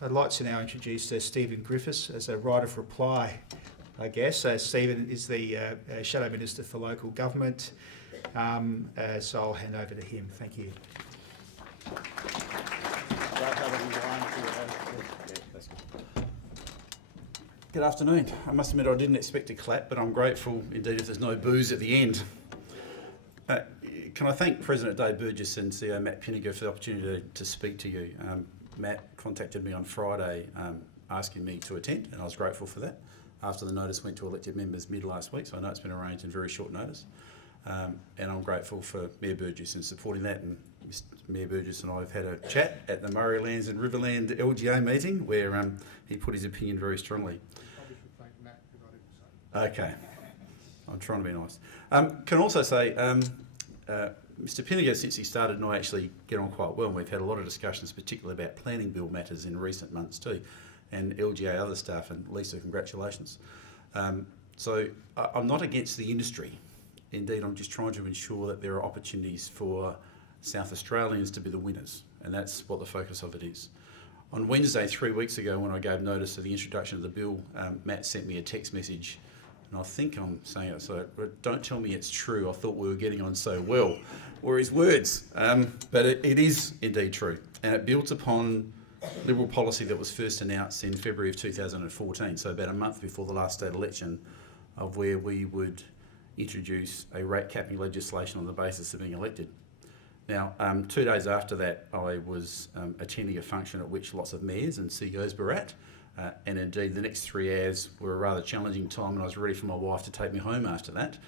I'd like to now introduce Stephen Griffiths as a right of reply, I guess. Stephen is the Shadow Minister for Local Government, so I'll hand over to him. Thank you. Good afternoon. I must admit I didn't expect a clap, but I'm grateful indeed if there's no booze at the end. Can I thank President Dave Burgess and CEO Matt Pinniger for the opportunity to speak to you. Matt contacted me on Friday asking me to attend, and I was grateful for that after the notice went to elected members mid last week, so I know it's been arranged in very short notice. And I'm grateful for Mayor Burgess in supporting that, and Mayor Burgess and I have had a chat at the Murraylands and Riverland LGA meeting where he put his opinion very strongly. Probably should thank Matt because I didn't say. Okay, I'm trying to be nice. Can also say, Mr Pinniger, since he started, and I actually get on quite well, and we've had a lot of discussions, particularly about planning bill matters in recent months too, and LGA other staff, and Lisa, congratulations. So I'm not against the industry. Indeed, I'm just trying to ensure that there are opportunities for South Australians to be the winners, and that's what the focus of it is. On Wednesday, 3 weeks ago, when I gave notice of the introduction of the bill, Matt sent me a text message, and I think I'm saying it, so don't tell me it's true. I thought we were getting on so well, were his words. But it is indeed true, and it built upon Liberal policy that was first announced in February of 2014, so about a month before the last state election, of where we would introduce a rate capping legislation on the basis of being elected. Now, 2 days after that, I was attending a function at which lots of mayors and CEOs were at, and indeed the next 3 hours were a rather challenging time, and I was ready for my wife to take me home after that.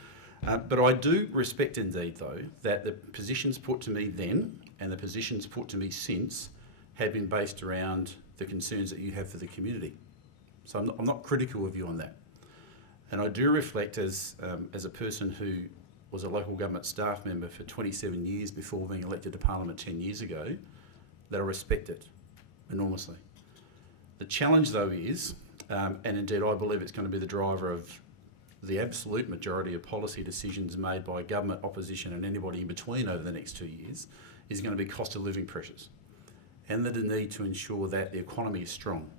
But I do respect indeed, though, that the positions put to me then and the positions put to me since have been based around the concerns that you have for the community. So I'm not critical of you on that. And I do reflect as a person who was a local government staff member for 27 years before being elected to Parliament 10 years ago, that I respect it enormously. The challenge though is, and indeed I believe it's going to be the driver of the absolute majority of policy decisions made by government, opposition and anybody in between over the next 2 years, is going to be cost of living pressures and the need to ensure that the economy is strong.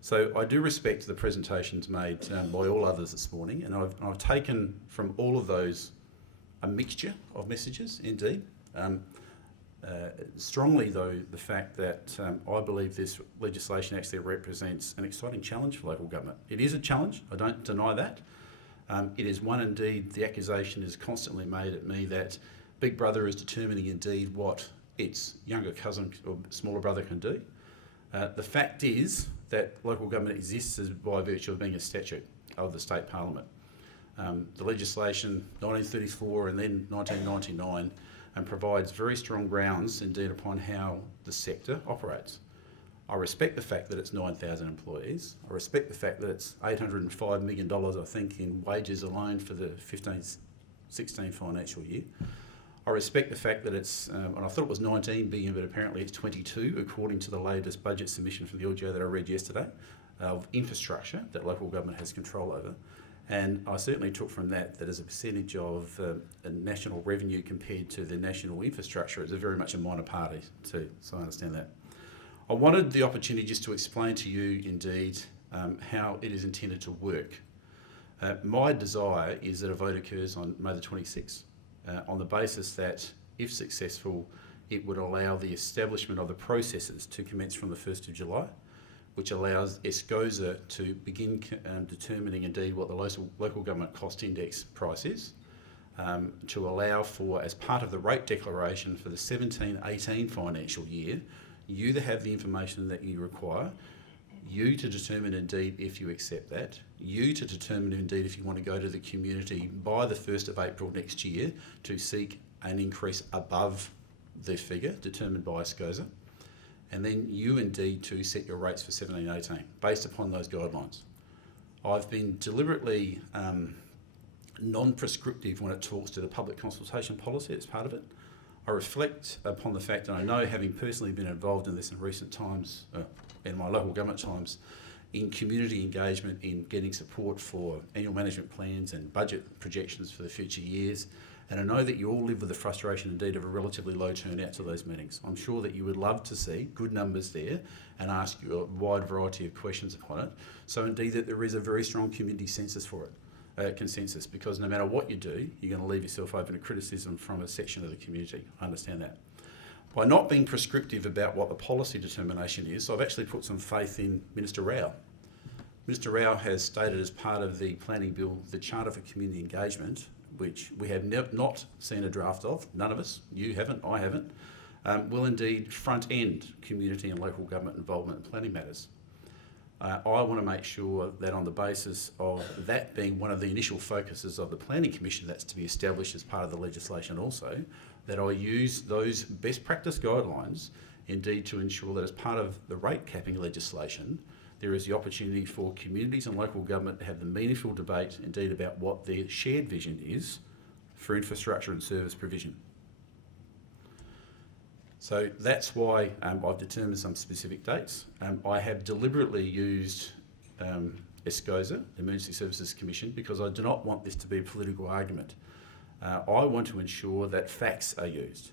So I do respect the presentations made by all others this morning, and I've taken from all of those a mixture of messages, indeed. Strongly, though, the fact that I believe this legislation actually represents an exciting challenge for local government. It is a challenge, I don't deny that. It is one, indeed, the accusation is constantly made at me that Big Brother is determining, indeed, what its younger cousin or smaller brother can do. The fact is that local government exists by virtue of being a statute of the state parliament. The legislation 1934 and then 1999 provides very strong grounds indeed upon how the sector operates. I respect the fact that it's 9,000 employees. I respect the fact that it's $805 million, I think, in wages alone for the 15-16 financial year. I respect the fact that it's, and I thought it was 19 billion, but apparently it's 22, according to the latest budget submission from the LGA that I read yesterday, of infrastructure that local government has control over. And I certainly took from that as a percentage of a national revenue compared to the national infrastructure, it's very much a minor party too, so I understand that. I wanted the opportunity just to explain to you, indeed, how it is intended to work. My desire is that a vote occurs on May the 26th. On the basis that, if successful, it would allow the establishment of the processes to commence from the 1st of July, which allows ESCOSA to begin determining indeed what the local government cost index price is, to allow for, as part of the rate declaration for the 17-18 financial year, you to have the information that you require, you to determine indeed if you accept that, you to determine indeed if you want to go to the community by the 1st of April next year to seek an increase above the figure determined by ESCOSA, and then you indeed to set your rates for 17-18 based upon those guidelines. I've been deliberately non-prescriptive when it talks to the public consultation policy as part of it. I reflect upon the fact, and I know, having personally been involved in this in recent times, in my local government times, in community engagement, in getting support for annual management plans and budget projections for the future years, And I know that you all live with the frustration indeed of a relatively low turnout to those meetings. I'm sure that you would love to see good numbers there and ask you a wide variety of questions upon it. So indeed that there is a very strong community consensus for it, because no matter what you do, you're going to leave yourself open to criticism from a section of the community. I understand that. By not being prescriptive about what the policy determination is, I've actually put some faith in Minister Rao. Minister Rao has stated as part of the planning bill, the Charter for Community Engagement, which we have not seen a draft of, none of us, you haven't, I haven't, will indeed front-end community and local government involvement in planning matters. I want to make sure that on the basis of that being one of the initial focuses of the Planning Commission that's to be established as part of the legislation also, that I use those best practice guidelines indeed to ensure that as part of the rate capping legislation, there is the opportunity for communities and local government to have the meaningful debate indeed about what their shared vision is for infrastructure and service provision. So that's why I've determined some specific dates. I have deliberately used ESCOSA, Emergency Services Commission, because I do not want this to be a political argument. I want to ensure that facts are used,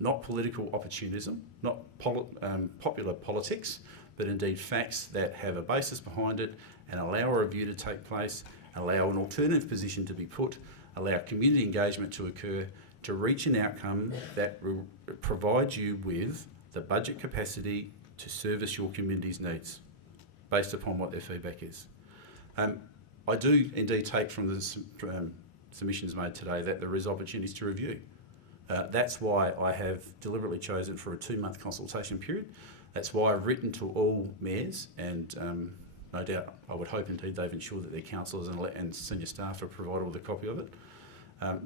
not political opportunism, not popular politics, but indeed facts that have a basis behind it and allow a review to take place, allow an alternative position to be put, allow community engagement to occur, to reach an outcome that provides you with the budget capacity to service your community's needs based upon what their feedback is. I do indeed take from the submissions made today that there is opportunities to review. That's why I have deliberately chosen for a 2-month consultation period. That's why I've written to all mayors and no doubt I would hope indeed they've ensured that their councillors and senior staff are provided with a copy of it.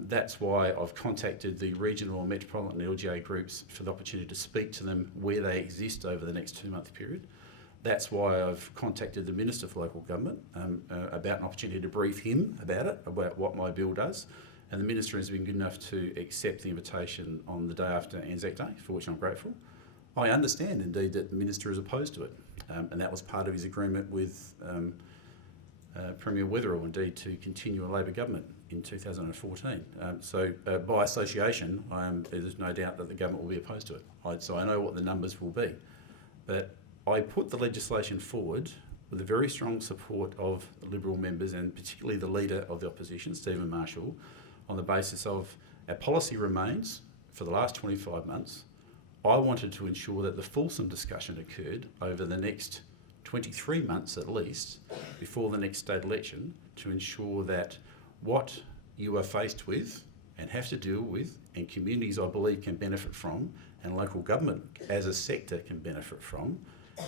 That's why I've contacted the regional and metropolitan LGA groups for the opportunity to speak to them where they exist over the next 2-month period. That's why I've contacted the Minister for Local Government about an opportunity to brief him about it, about what my bill does. And the Minister has been good enough to accept the invitation on the day after Anzac Day, for which I'm grateful. I understand indeed that the Minister is opposed to it, and that was part of his agreement with Premier Weatherill indeed to continue a Labor government in 2014. So by association, there's no doubt that the government will be opposed to it. So I know what the numbers will be. But I put the legislation forward with the very strong support of the Liberal members and particularly the Leader of the Opposition, Stephen Marshall, on the basis of our policy remains for the last 25 months. I wanted to ensure that the fulsome discussion occurred over the next 23 months at least before the next state election to ensure that what you are faced with and have to deal with and communities I believe can benefit from and local government as a sector can benefit from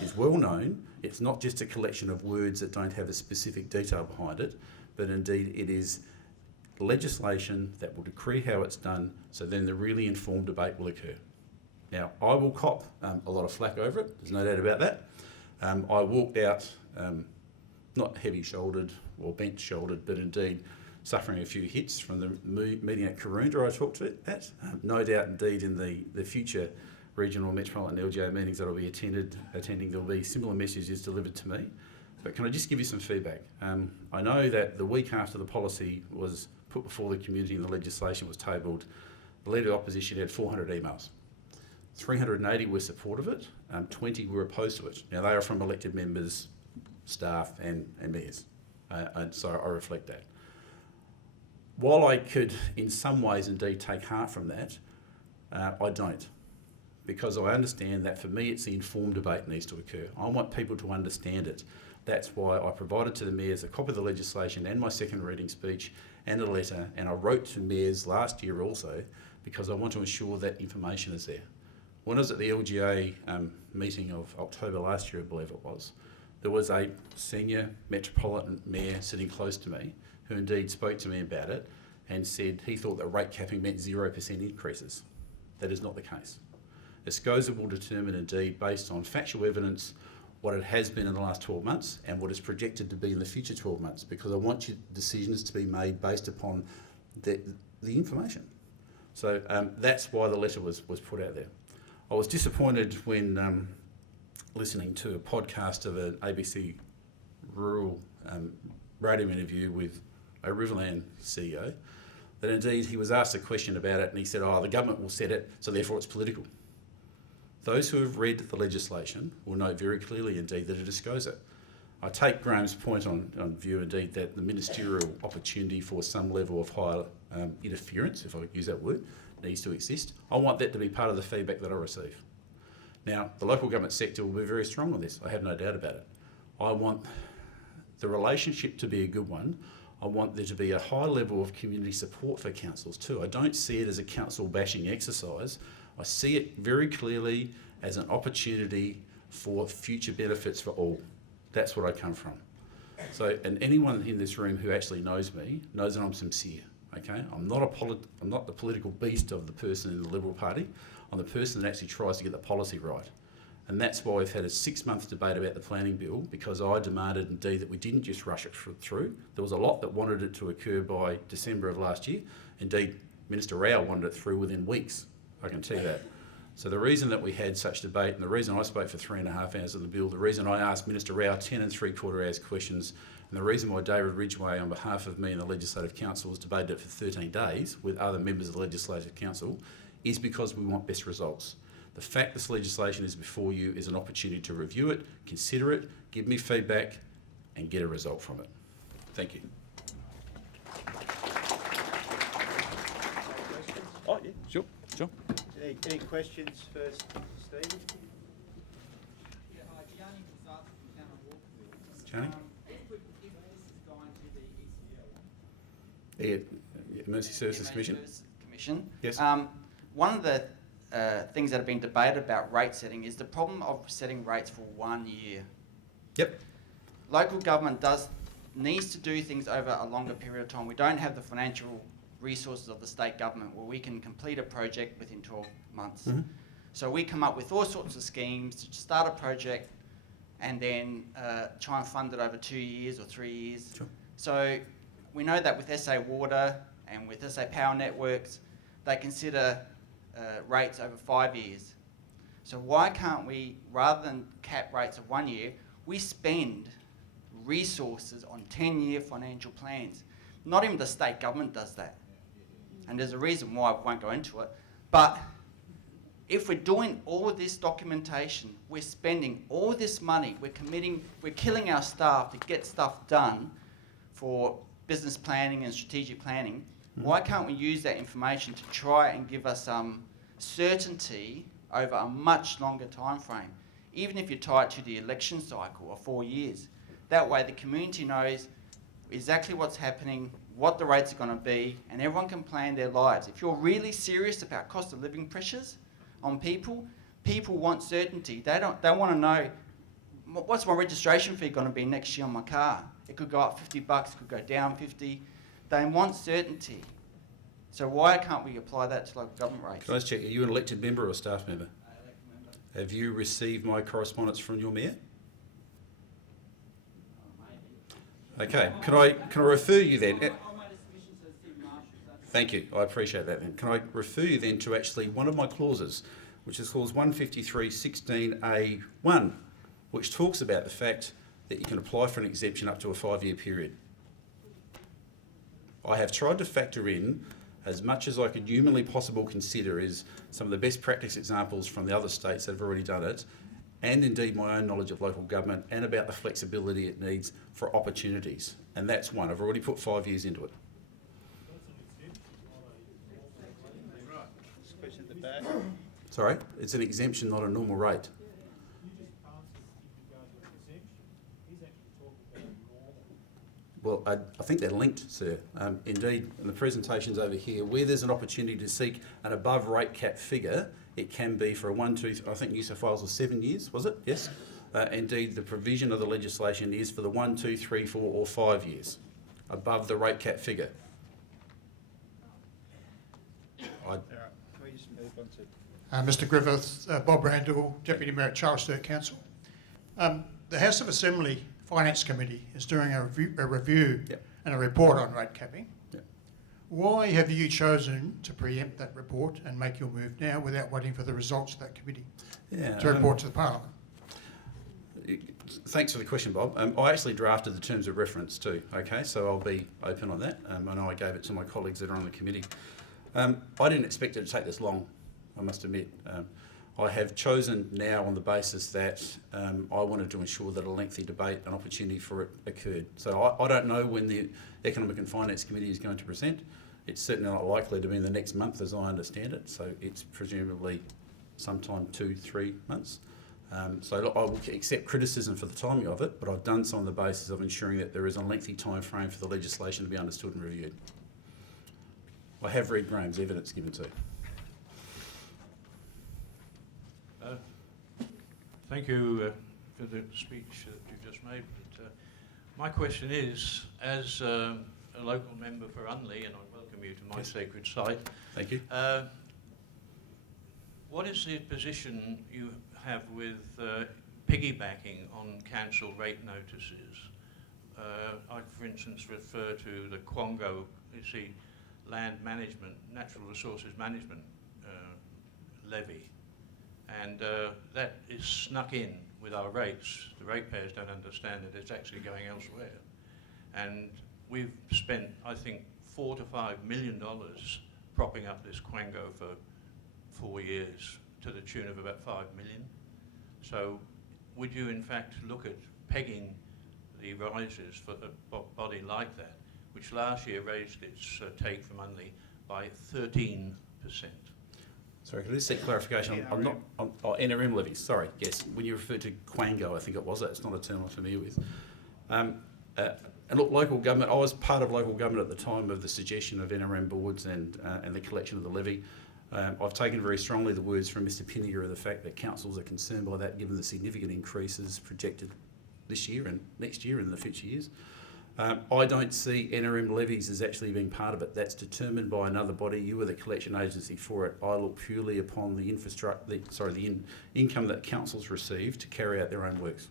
is well known. It's not just a collection of words that don't have a specific detail behind it, but indeed it is legislation that will decree how it's done, so then the really informed debate will occur. Now, I will cop a lot of flack over it, there's no doubt about that. I walked out not heavy-shouldered or bent-shouldered, but indeed suffering a few hits from the meeting at Karoonda I talked at. No doubt indeed in the future regional metropolitan LGA meetings that I'll be attending, there'll be similar messages delivered to me. But can I just give you some feedback? I know that the week after the policy was put before the community and the legislation was tabled, the Leader of the Opposition had 400 emails. 380 were supportive of it, 20 were opposed to it. Now they are from elected members, staff and mayors, and so I reflect that. While I could in some ways indeed take heart from that, I don't. Because I understand that for me it's the informed debate that needs to occur. I want people to understand it. That's why I provided to the mayors a copy of the legislation and my second reading speech and a letter, and I wrote to mayors last year also because I want to ensure that information is there. When I was at the LGA meeting of October last year, I believe it was, there was a senior metropolitan mayor sitting close to me who indeed spoke to me about it and said he thought that rate capping meant 0% increases. That is not the case. ESCOSA will determine indeed based on factual evidence what it has been in the last 12 months and what is projected to be in the future 12 months, because I want your decisions to be made based upon the information. So that's why the letter was put out there. I was disappointed when listening to a podcast of an ABC rural radio interview with a Riverland CEO that indeed he was asked a question about it and he said, oh, the government will set it, so therefore it's political. Those who have read the legislation will know very clearly indeed that it is it. I take Graham's point on view indeed that the ministerial opportunity for some level of higher interference, if I use that word, needs to exist. I want that to be part of the feedback that I receive. Now, the local government sector will be very strong on this, I have no doubt about it. I want the relationship to be a good one. I want there to be a high level of community support for councils too. I don't see it as a council bashing exercise. I see it very clearly as an opportunity for future benefits for all. That's what I come from. So, and anyone in this room who actually knows me knows that I'm sincere. Okay, I'm not the political beast of the person in the Liberal Party. I'm the person that actually tries to get the policy right. And that's why we've had a 6-month debate about the planning bill, because I demanded indeed that we didn't just rush it through. There was a lot that wanted it to occur by December of last year. Indeed, Minister Rao wanted it through within weeks, I can tell you that. So the reason that we had such debate, and the reason I spoke for 3.5 hours on the bill, the reason I asked Minister Rao 10 3/4 hours questions, and the reason why David Ridgway on behalf of me and the Legislative Council has debated it for 13 days with other members of the Legislative Council is because we want best results. The fact this legislation is before you is an opportunity to review it, consider it, give me feedback and get a result from it. Thank you. Oh, yeah, sure. Any questions for Stephen? Yeah, hi, Gianni Cassato from Town of Walkerville. Gianni? If this is going to the ECL, Emergency Services Commission? Commission. Yes. One of the things that have been debated about rate setting is the problem of setting rates for 1 year. Yep. Local government needs to do things over a longer period of time. We don't have the financial resources of the state government where we can complete a project within 12 months. Mm-hmm. So we come up with all sorts of schemes to start a project and then try and fund it over 2 years or 3 years. Sure. So we know that with SA Water and with SA Power Networks, they consider rates over 5 years. So why can't we, rather than cap rates of 1 year, we spend resources on 10-year financial plans? Not even the state government does that. And there's a reason why I won't go into it. But if we're doing all of this documentation, we're spending all this money, we're killing our staff to get stuff done for business planning and strategic planning, why can't we use that information to try and give us some certainty over a much longer time frame, even if you tie it to the election cycle of 4 years? That way the community knows exactly what's happening, what the rates are going to be, and everyone can plan their lives. If you're really serious about cost of living pressures on people, people want certainty. They want to know, what's my registration fee going to be next year on my car? It could go up $50, it could go down 50. They want certainty. So why can't we apply that to local government rates? Can I just check, are you an elected member or a staff member? Have you received my correspondence from your mayor? Okay, can I refer you then? Thank you, I appreciate that then. Can I refer you then to actually one of my clauses, which is clause 153.16a1, which talks about the fact that you can apply for an exemption up to a 5-year period. I have tried to factor in as much as I could humanly possible consider is some of the best practice examples from the other states that have already done it, and indeed my own knowledge of local government and about the flexibility it needs for opportunities. And that's one. I've already put 5 years into it. Question at the back. Sorry? It's an exemption, not a normal rate. Well, I think they're linked, sir. Indeed, in the presentations over here, where there's an opportunity to seek an above rate cap figure, it can be for a 1, 2, I think New South Wales was 7 years, was it? Yes. Indeed, the provision of the legislation is for the 1, 2, 3, 4 or 5 years above the rate cap figure. All right, can we just move on to... Mr Griffiths, Bob Randall, Deputy Mayor at Charles Sturt Council. The House of Assembly Finance Committee is doing a review Yep. and a report on rate capping. Yep. Why have you chosen to preempt that report and make your move now without waiting for the results of that committee to report to the Parliament? Thanks for the question, Bob. I actually drafted the terms of reference too, okay, so I'll be open on that. I know I gave it to my colleagues that are on the committee. I didn't expect it to take this long, I must admit. I have chosen now on the basis that I wanted to ensure that a lengthy debate and opportunity for it occurred. So I don't know when the Economic and Finance Committee is going to present. It's certainly not likely to be in the next month as I understand it, so it's presumably sometime 2-3 months. So look, I will accept criticism for the timing of it, but I've done so on the basis of ensuring that there is a lengthy time frame for the legislation to be understood and reviewed. I have read Graham's evidence given to. Thank you for the speech that you just made. But, my question is, as a local member for Unley, and I welcome you to my sacred site. Thank you. What is the position you have with piggybacking on council rate notices? I, for instance, refer to the Quango, it's the Land Management, Natural Resources Management levy, and that is snuck in with our rates. The ratepayers don't understand that it's actually going elsewhere. And we've spent, I think, $4 to $5 million propping up this Quango for 4 years to the tune of about $5 million. So would you in fact look at pegging the rises for a body like that, which last year raised its take from Unley by 13%? Sorry, can I just seek clarification? I'm not on NRM levies. Sorry, yes. When you refer to Quango, I think it was. That's not a term I'm familiar with. And look, local government. I was part of local government at the time of the suggestion of NRM boards and the collection of the levy. I've taken very strongly the words from Mr. Pinniger of the fact that councils are concerned by that, given the significant increases projected this year and next year and in the future years. I don't see NRM levies as actually being part of it. That's determined by another body. You are the collection agency for it. I look purely upon the income that councils receive to carry out their own works.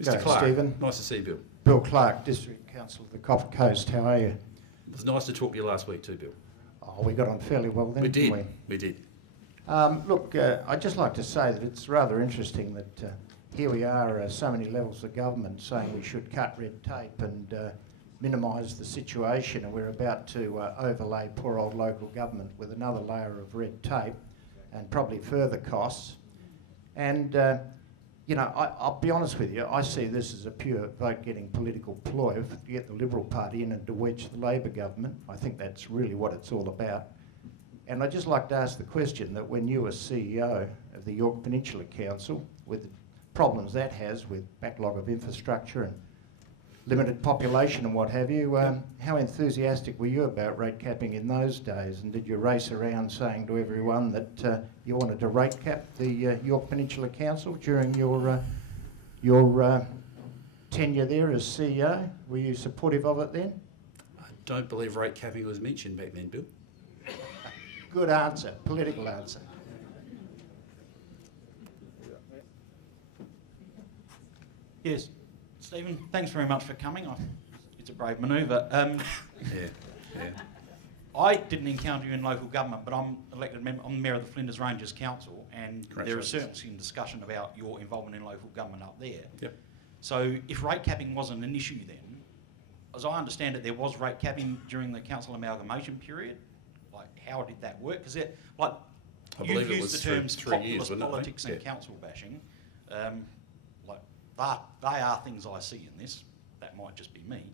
Mr. Clark, Stephen. nice to see you, Bill. Bill Clark, District Council of the Copper Coast. How are you? It was nice to talk to you last week too, Bill. Oh, we got on fairly well then, We did. didn't we? We did. Look, I'd just like to say that it's rather interesting that here we are, so many levels of government saying we should cut red tape and minimise the situation, and we're about to overlay poor old local government with another layer of red tape and probably further costs. And, you know, I'll be honest with you, I see this as a pure vote-getting political ploy to get the Liberal Party in and to wedge the Labor government. I think that's really what it's all about. And I'd just like to ask the question that when you were CEO of the Yorke Peninsula Council, with the problems that has with backlog of infrastructure and limited population and what have you, how enthusiastic were you about rate capping in those days? And did you race around saying to everyone that you wanted to rate cap the Yorke Peninsula Council during your tenure there as CEO? Were you supportive of it then? I don't believe rate capping was mentioned back then, Bill. Good answer, political answer. Yes, Stephen, thanks very much for coming. It's a brave manoeuvre. Yeah. I didn't encounter you in local government, but I'm elected member. I'm the mayor of the Flinders Ranges Council, and there is certainly some discussion about your involvement in local government up there. Yep. So if rate capping wasn't an issue then, as I understand it, there was rate capping during the council amalgamation period. Like, how did that work? Because like, you've used the terms populist politics and council bashing. They are things I see in this. That might just be me.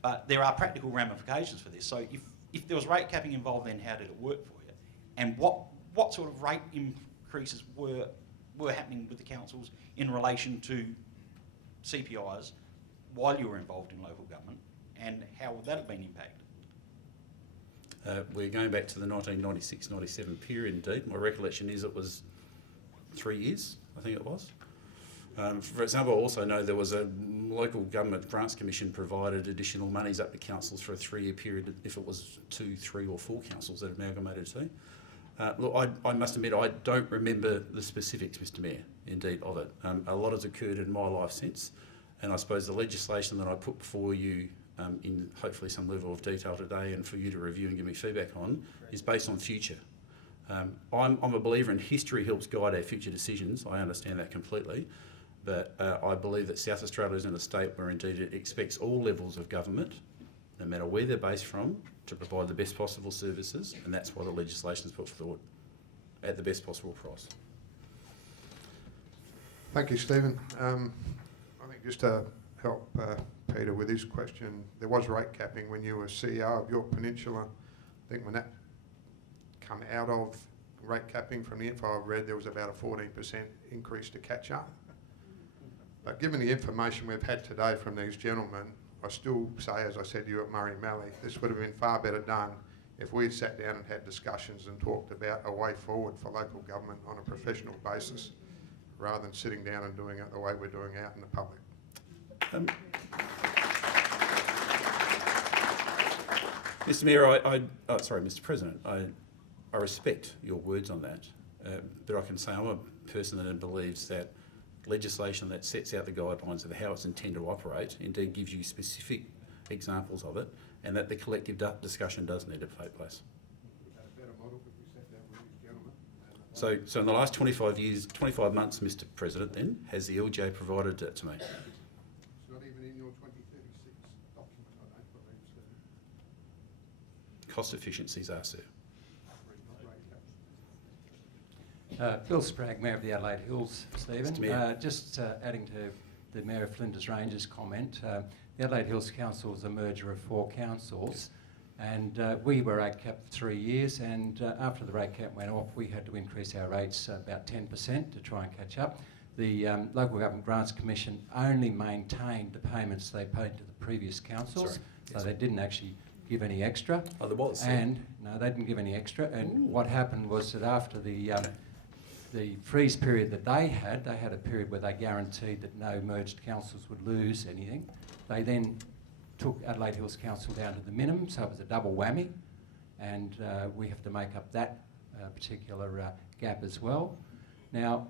But there are practical ramifications for this. So if there was rate capping involved, then how did it work for you? And what sort of rate increases were happening with the councils in relation to CPIs while you were involved in local government, and how would that have been impacted? We're going back to the 1996-97 period indeed. My recollection is it was 3 years, I think it was. For example, I also know there was a local government grants commission provided additional monies up to councils for a 3-year period if it was 2, 3 or 4 councils that amalgamated to. Look, I must admit I don't remember the specifics, Mr Mayor, indeed, of it. A lot has occurred in my life since, and I suppose the legislation that I put before you in hopefully some level of detail today and for you to review and give me feedback on is based on future. I'm a believer in history helps guide our future decisions. I understand that completely. But I believe that South Australia is in a state where indeed it expects all levels of government, no matter where they're based from, to provide the best possible services, and that's why the legislation is put forward at the best possible price. Thank you, Stephen. I think just to help Peter with his question, there was rate capping when you were CEO of York Peninsula. I think when that come out of rate capping, from the info I've read, there was about a 14% increase to catch up. But given the information we've had today from these gentlemen, I still say, as I said to you at Murray Mallee, this would have been far better done if we had sat down and had discussions and talked about a way forward for local government on a professional basis, rather than sitting down and doing it the way we're doing out in the public. Mr. Mayor, Mr. President, I respect your words on that, but I can say I'm a person that believes that legislation that sets out the guidelines of how it's intended to operate indeed gives you specific examples of it, and that the collective discussion does need to take place. So in the last 25 months, Mr. President, then, has the LGA provided it to me? It's not even in your 2036 document, I don't believe, Stephen. Cost efficiencies are, sir. Bill Spragg, Mayor of the Adelaide Hills, Stephen. Mr. Mayor. Just adding to the Mayor of Flinders Ranges comment, the Adelaide Hills Council is a merger of 4 councils, and we were rate capped for 3 years, and after the rate cap went off, we had to increase our rates about 10% to try and catch up. The Local Government Grants Commission only maintained the payments they paid to the previous councils, so they didn't actually give any extra. Oh, there was. And no, they didn't give any extra. And what happened was that after the freeze period that they had a period where they guaranteed that no merged councils would lose anything. They then took Adelaide Hills Council down to the minimum, so it was a double whammy, and we have to make up that particular gap as well. Now,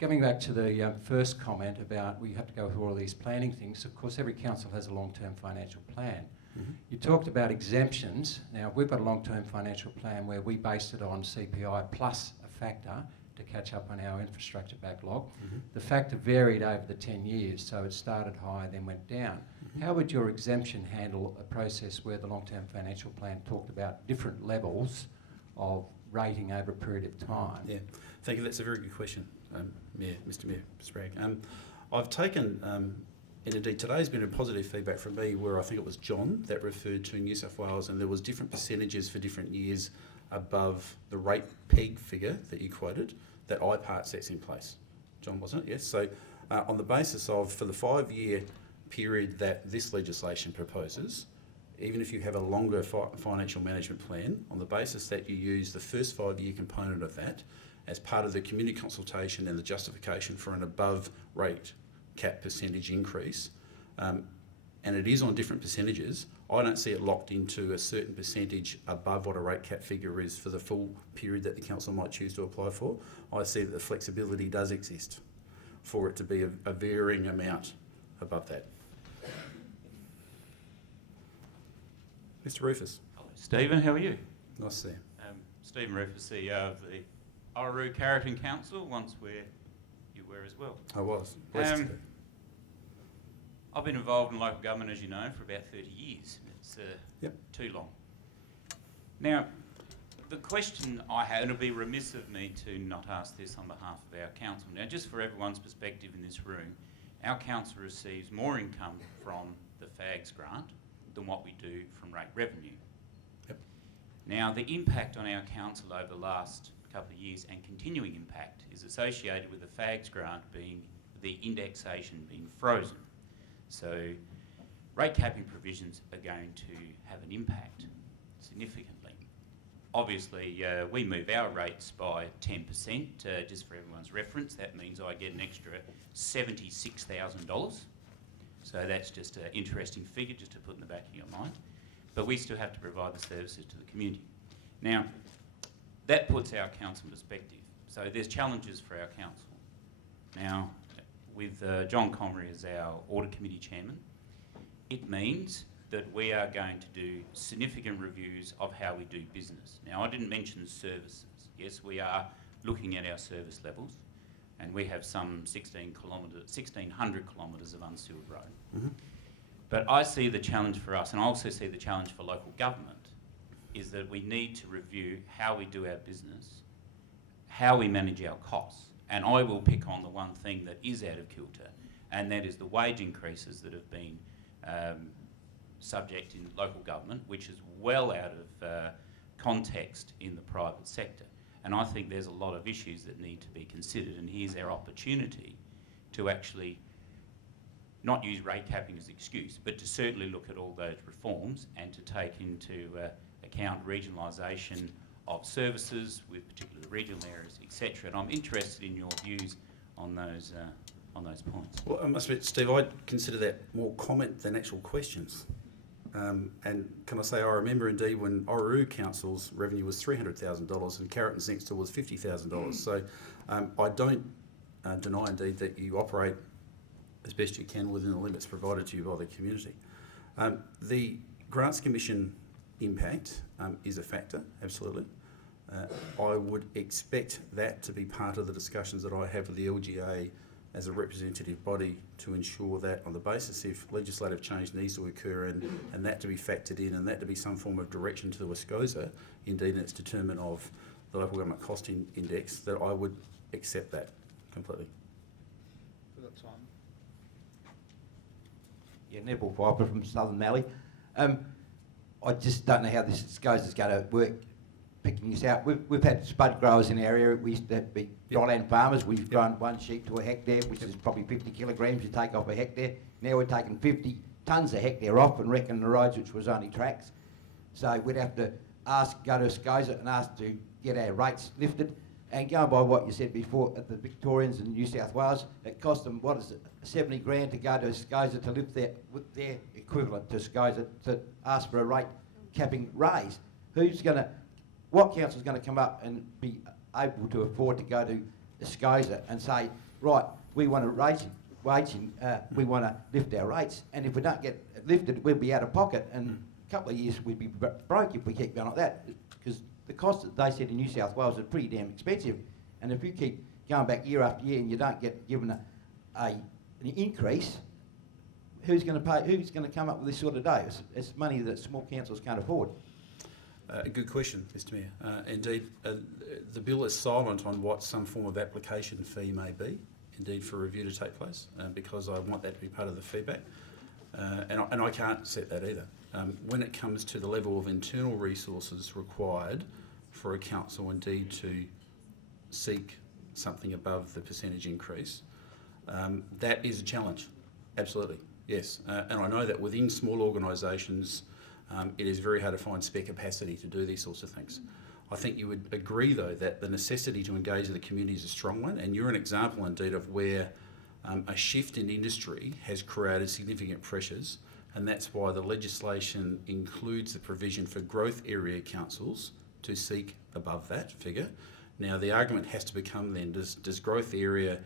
coming back to the first comment about we have to go through all these planning things, of course every council has a long-term financial plan. Mm-hmm. You talked about exemptions. Now, we've got a long-term financial plan where we based it on CPI plus a factor to catch up on our infrastructure backlog. Mm-hmm. The factor varied over the 10 years, so it started high, then went down. Mm-hmm. How would your exemption handle a process where the long-term financial plan talked about different levels of rating over a period of time? Yeah, thank you. That's a very good question, Mr. Mayor Spragg. I've taken, and indeed today's been a positive feedback from me, where I think it was John that referred to New South Wales, and there was different percentages for different years above the rate peg figure that you quoted that IPART sets in place. John, wasn't it? Yes. So on the basis of, for the 5-year period that this legislation proposes, even if you have a longer financial management plan, on the basis that you use the first 5-year component of that as part of the community consultation and the justification for an above rate cap percentage increase, and it is on different percentages, I don't see it locked into a certain percentage above what a rate cap figure is for the full period that the council might choose to apply for. I see that the flexibility does exist for it to be a varying amount above that. Mr. Rufus. Hello, Stephen, how are you? Nice to see you. Stephen Rufus, CEO of the Orroroo Carrington Council, once where you were as well. I was. Blessed to be. I've been involved in local government, as you know, for about 30 years. It's too long. Now, the question I have, and it'll be remiss of me to not ask this on behalf of our council. Now, just for everyone's perspective in this room, our council receives more income from the FAGS grant than what we do from rate revenue. Yep. Now, the impact on our council over the last couple of years and continuing impact is associated with the FAGS grant being, the indexation being frozen. So rate capping provisions are going to have an impact significantly. Obviously, we move our rates by 10%, just for everyone's reference. That means I get an extra $76,000. So that's just an interesting figure just to put in the back of your mind. But we still have to provide the services to the community. Now, that puts our council in perspective. So there's challenges for our council. Now, with John Comrie as our Audit Committee Chairman, it means that we are going to do significant reviews of how we do business. Now, I didn't mention services. Yes, we are looking at our service levels, and we have some 1,600 kilometres of unsealed road. Mhm. But I see the challenge for us, and I also see the challenge for local government, is that we need to review how we do our business, how we manage our costs. And I will pick on the one thing that is out of kilter, and that is the wage increases that have been subject in local government, which is well out of context in the private sector. And I think there's a lot of issues that need to be considered, and here's our opportunity to actually not use rate capping as an excuse, but to certainly look at all those reforms and to take into account regionalisation of services with particular regional areas, etc. And I'm interested in your views on those points. Well, I must admit, Steve, I'd consider that more comment than actual questions. And can I say, I remember indeed when Orroroo Council's revenue was $300,000 and Carrotons next door was $50,000. So I don't deny indeed that you operate as best you can within the limits provided to you by the community. The Grants Commission impact is a factor, absolutely. I would expect that to be part of the discussions that I have with the LGA as a representative body to ensure that on the basis if legislative change needs to occur and that to be factored in and that to be some form of direction to the SCOSA, indeed in its determinant of the local government cost index, that I would accept that completely. We've got time. Yeah, Neville Piper from Southern Mallee. I just don't know how this SCOSA is going to work, picking this out. We've had spud growers in our area. We used to be dryland farmers. We've grown one sheep to a hectare, which is probably 50 kilograms you take off a hectare. Now we're taking 50 tonnes a hectare off and wrecking the roads, which was only tracks. So we'd have to go to SCOSA and ask to get our rates lifted. And going by what you said before, at the Victorians in New South Wales, it cost them, 70 grand to go to SCOSA to lift their equivalent to SCOSA to ask for a rate capping raise. What council's going to come up and be able to afford to go to SCOSA and say, right, we want to we want to lift our rates, and if we don't get it lifted, we'll be out of pocket, and a couple of years we'd be broke if we keep going like that, because the cost that they said in New South Wales are pretty damn expensive, and if you keep going back year after year and you don't get given an increase, who's going to pay? Who's going to come up with this sort of day? It's money that small councils can't afford. A good question, Mr Mayor. Indeed, the bill is silent on what some form of application fee may be, indeed for review to take place, because I want that to be part of the feedback. And I can't set that either. When it comes to the level of internal resources required for a council indeed to seek something above the percentage increase, that is a challenge, absolutely, yes. And I know that within small organisations, it is very hard to find spare capacity to do these sorts of things. I think you would agree, though, that the necessity to engage with the community is a strong one, and you're an example, indeed, of where a shift in industry has created significant pressures, and that's why the legislation includes the provision for growth area councils to seek above that figure. Now, the argument has to become then, does growth area,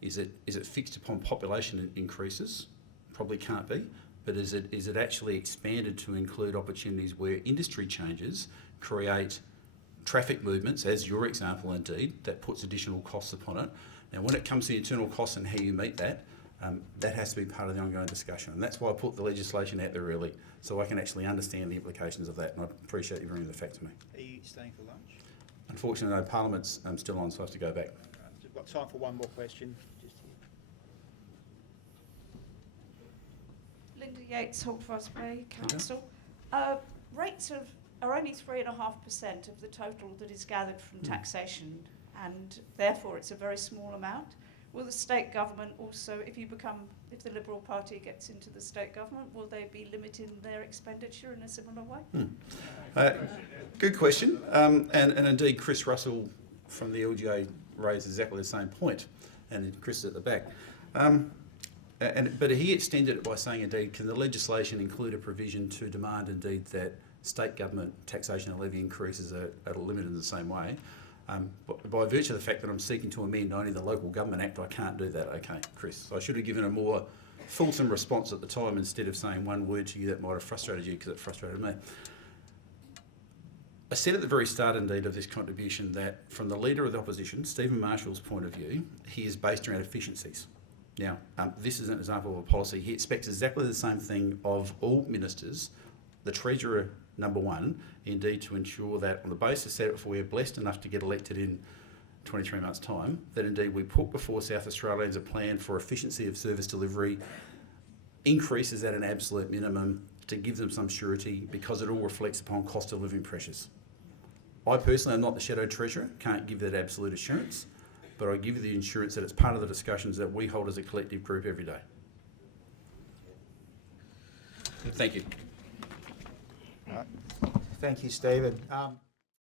is it fixed upon population increases? Probably can't be. But is it actually expanded to include opportunities where industry changes create traffic movements, as your example indeed, that puts additional costs upon it? Now, when it comes to the internal costs and how you meet that, that has to be part of the ongoing discussion. And that's why I put the legislation out there really, so I can actually understand the implications of that. And I appreciate you bringing the fact to me. Are you staying for lunch? Unfortunately, no, Parliament's still on, so I have to go back. We've got time for one more question. Just here. Linda Yates, Holdfast Bay Council. Rates are only 3.5% of the total that is gathered from taxation, and therefore it's a very small amount. Will the state government also, if the Liberal Party gets into the state government, will they be limiting their expenditure in a similar way? Good question. And indeed, Chris Russell from the LGA raised exactly the same point, and Chris is at the back. But he extended it by saying, indeed, can the legislation include a provision to demand, indeed, that state government taxation and levy increases are limited in the same way? But by virtue of the fact that I'm seeking to amend only the Local Government Act, I can't do that. Okay, Chris. So I should have given a more fulsome response at the time instead of saying one word to you that might have frustrated you, because it frustrated me. I said at the very start, indeed, of this contribution that from the Leader of the Opposition, Stephen Marshall's point of view, he is based around efficiencies. Now, this is an example of a policy. He expects exactly the same thing of all ministers, the Treasurer number one, indeed to ensure that on the basis that if we're blessed enough to get elected in 23 months' time, that indeed we put before South Australians a plan for efficiency of service delivery, increases at an absolute minimum to give them some surety because it all reflects upon cost of living pressures. I personally am not the Shadow Treasurer, can't give that absolute assurance, but I give you the assurance that it's part of the discussions that we hold as a collective group every day. Thank you. Thank you, Stephen.